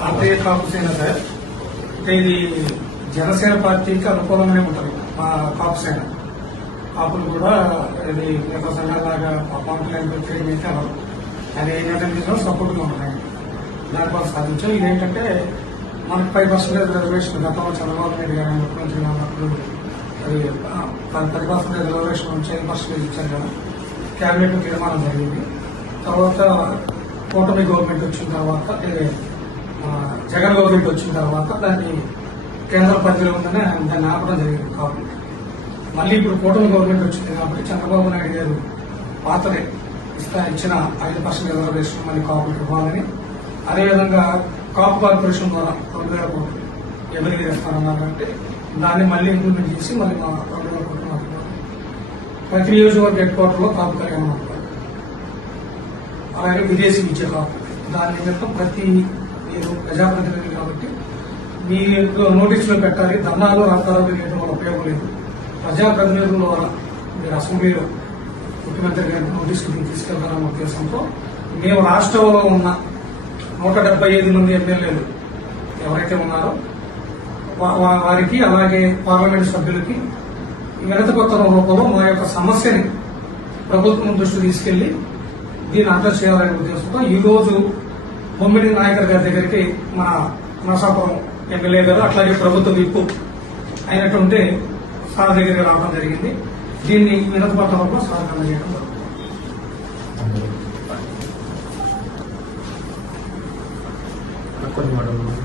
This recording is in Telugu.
భారతీయ కాపుస్ అయినా సార్ అంటే ఇది జనసేన పార్టీకి అనుకూలంగానే ఉంటుంది మా కాపుస్ అయినా కాపులు కూడా ఇది మిగతా సంఘాలాగా పవన్ కళ్యాణ్ వ్యతిరేకం అయితే అవ్వదు. అది ఏంటంటే సపోర్ట్ గా ఉన్నాయి. దానికోసం సాధించాం. ఇదేంటంటే మనకు 5% రిజర్వేషన్ గతంలో చంద్రబాబు నాయుడు గారు ముఖ్యమంత్రి ఉన్నప్పుడు అది 10% రిజర్వేషన్ నుంచి 5% ఇచ్చారు కదా. కేబినెట్ తీర్మానం జరిగింది. తర్వాత కూటమి గవర్నమెంట్ వచ్చిన తర్వాత జగన్ గవర్నమెంట్ వచ్చిన తర్వాత దాన్ని కేంద్ర పరిధిలో ఉందని దాన్ని ఆపడం జరిగింది కాబట్టి మళ్ళీ ఇప్పుడు కూటమి గవర్నమెంట్ వచ్చింది కాబట్టి చంద్రబాబు నాయుడు గారు పాతనే ఇచ్చిన 5% రిజర్వేషన్ మళ్ళీ కాపులకు ఇవ్వాలని, అదేవిధంగా కాపు కార్పొరేషన్ ద్వారా 2,000 కోట్లు ఎవరికి చేస్తారన్నారు అంటే దాన్ని మళ్ళీ ఇంప్లిమెంట్ చేసి మళ్ళీ 2,000 కోట్లు మాట్లాడారు. ప్రతి నియోజకవర్గ హెడ్ క్వార్టర్ లో కాపు కార్యాలయం మాట్లాడారు. అలాగే విదేశీ విద్య కాపు దాని నిమిత్తం ప్రతి మీరు ప్రజాప్రతినిధులు కాబట్టి మీరు నోటీసులో పెట్టాలి. ధర్నాలు రాస్తారాలు చేయడం వల్ల ఉపయోగం లేదు. ప్రజాప్రతినిధుల ద్వారా మీరు అసెంబ్లీలో ముఖ్యమంత్రి గారి నోటీసులు తీసుకెళ్తారన్న ఉద్దేశంతో మేము రాష్ట్రంలో ఉన్న 175 మంది ఎమ్మెల్యేలు ఎవరైతే ఉన్నారో వారికి అలాగే పార్లమెంట్ సభ్యులకి వినతిపత్రం రూపంలో మా యొక్క సమస్యని ప్రభుత్వం దృష్టి తీసుకెళ్లి దీన్ని అర్థం చేయాలనే ఉద్దేశంతో ఈ రోజు బొమ్మిడి నాయకర్ గారి దగ్గరికి మన నరసాపురం ఎమ్మెల్యే గారు అట్లాగే ప్రభుత్వ విప్పు అయినటువంటి సార్ దగ్గరికి రావడం జరిగింది. దీన్ని వినతిపత్రంలో సాధన చేయడం జరుగుతుంది. మొత్తం పాల్గొన్నారు.